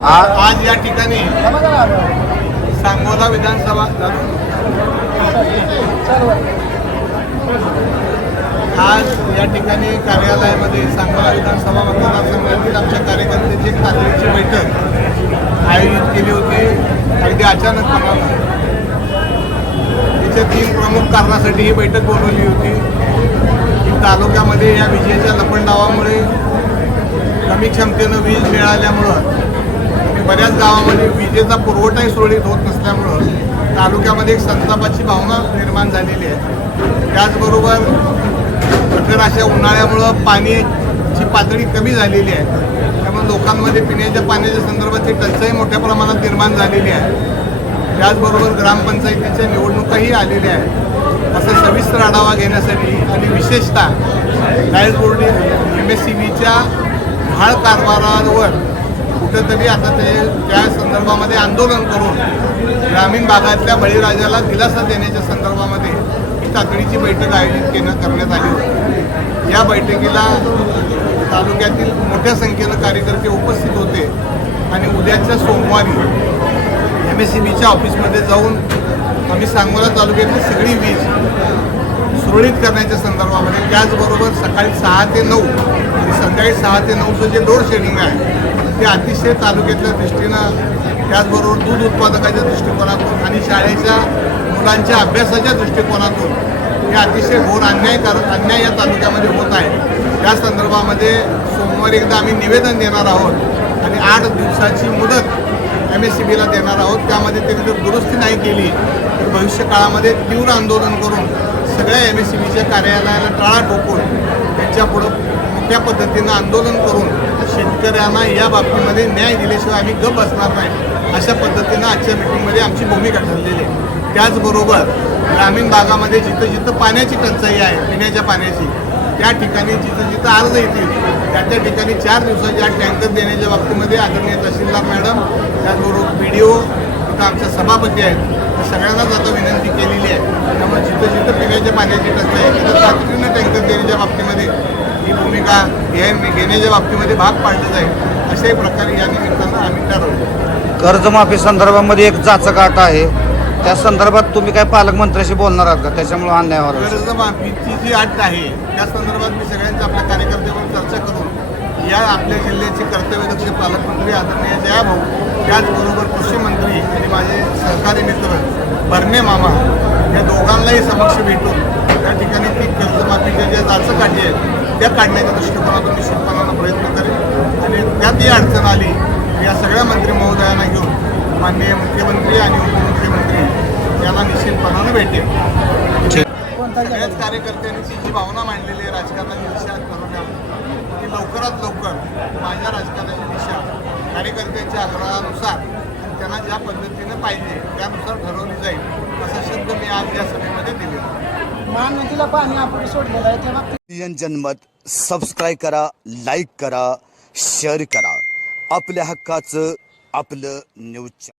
आज या ठिकाणी सांगोला विधानसभा आज या ठिकाणी कार्यालयामध्ये सांगोला विधानसभा मतदारसंघातील आमच्या कार्यकर्त्यांची तातडीची बैठक आयोजित केली होती. अगदी अचानकपणानं तिच्या 3 प्रमुख कारणासाठी ही बैठक बोलवली होती. तालुक्यामध्ये या विजेच्या लपंडावामुळे कमी क्षमतेनं वीज मिळाल्यामुळं आणि बऱ्याच गावामध्ये विजेचा पुरवठाही सुरळीत होत नसल्यामुळं तालुक्यामध्ये एक संतापाची भावना निर्माण झालेली आहे. त्याचबरोबर कठोर अशा उन्हाळ्यामुळं पाण्याची पातळी कमी झालेली आहे. त्यामुळे लोकांमध्ये पिण्याच्या पाण्याच्या संदर्भातली टंचाई मोठ्या प्रमाणात निर्माण झालेली आहे. त्याचबरोबर ग्रामपंचायतीच्या निवडणुकाही आलेल्या आहेत. असा सविस्तर आढावा घेण्यासाठी आणि विशेषतः लाईट बोर्ड MSCBच्या घाळ कारभारावर कुठंतरी आता त्या संदर्भामध्ये आंदोलन करून ग्रामीण भागातल्या बळीराजाला दिलासा देण्याच्या संदर्भामध्ये ही तातडीची बैठक आयोजित करण्यात आली होती. या बैठकीला तालुक्यातील मोठ्या संख्येनं कार्यकर्ते उपस्थित होते आणि उद्याच्या सोमवारी MSCBच्या ऑफिसमध्ये जाऊन आम्ही सांगोला तालुक्यातली सगळी वीज सुरळीत करण्याच्या संदर्भामध्ये, त्याचबरोबर सकाळी 6 ते 9 आणि संध्याकाळी 6 ते 9चं जे लोड शेडिंग आहे ते अतिशय तालुक्यातल्या दृष्टीनं, त्याचबरोबर दूध उत्पादकाच्या दृष्टिकोनातून आणि शाळेच्या मुलांच्या अभ्यासाच्या दृष्टिकोनातून हे अतिशय घोर अन्याय या तालुक्यामध्ये होत आहे. त्या संदर्भामध्ये सोमवारी एकदा आम्ही निवेदन देणार आहोत आणि 8 दिवसाची मुदत MSCBला देणार आहोत. त्यामध्ये त्यांनी जर दुरुस्ती नाही केली तर भविष्य काळामध्ये तीव्र आंदोलन करून सगळ्या MSCBच्या कार्यालयाला टाळा ठोकून त्यांच्यापुढं मोठ्या पद्धतीनं आंदोलन करून शेतकऱ्यांना या बाबतीमध्ये न्याय दिल्याशिवाय आम्ही गप्प बसणार नाही, अशा पद्धतीनं आजच्या मीटिंगमध्ये आमची भूमिका ठरलेली आहे. त्याचबरोबर ग्रामीण भागामध्ये जिथं जिथं पाण्याची टंचाई आहे, पिण्याच्या पाण्याची, त्या ठिकाणी जिथं जिथं अर्ज येतील त्या ठिकाणी 4 दिवसाच्या टँकर देण्याच्या बाबतीमध्ये आदरणीय तहसीलदार मॅडम, त्याचबरोबर BDO, तिथं आमच्या सभापती आहेत, त्या सगळ्यांनाच आता विनंती केलेली आहे. त्यामुळे जिथं जिथं पिण्याच्या पाण्याची टंचाई आहे तिथं तातडीनं टँकर देण्याच्या बाबतीमध्ये ही भूमिका घेण्याच्या बाबतीमध्ये भाग पाडलं जाईल, अशाही प्रकारे या निमित्तानं आम्ही ठरवलं. कर्जमाफी संदर्भामध्ये एक जाचक आहे, त्या संदर्भात तुम्ही काय पालकमंत्र्याशी बोलणार आहात का? त्याच्यामुळे अन्याय होणार. कर्जमाफीची जी अट आहे त्या संदर्भात मी सगळ्यांच्या आपल्या कार्यकर्त्यांवर चर्चा करून या आपल्या जिल्ह्याचे कर्तव्यदक्ष पालकमंत्री आदरणीय जयाभाऊ, त्याचबरोबर कृषी मंत्री आणि माझे सहकारी मित्र भरणे मामा या दोघांनाही समक्ष भेटून त्या ठिकाणी ती कर्जमाफीच्या ज्या जाचकाठी आहेत त्या काढण्याच्या दृष्टिकोनातून निश्चितपणानं प्रयत्न करेल आणि त्यात ही अडचण आली या सगळ्या मंत्री महोदयांना घेऊन माननीय मुख्यमंत्री आणि उपमुख्यमंत्री यांना निश्चितपणानं भेटेल. सगळ्याच कार्यकर्त्यांनी ती जी भावना मांडलेली आहे राजकारणाची दिशा ठरवण्यावर, ती लवकरात लवकर माझ्या राजकारणाची दिशा कार्यकर्त्यांच्या आग्रहानुसार आणि त्यांना ज्या पद्धतीनं पाहिजे त्यानुसार ठरवली जाईल, असा शब्द मी आज या सभेमध्ये दिलेला. मान नदीला पाणी आपण सोडलेलं आहे तेव्हा जनमत सबस्क्राईब करा, लाईक करा, शेअर करा. आपल्या हक्काचं आपलं न्यूज.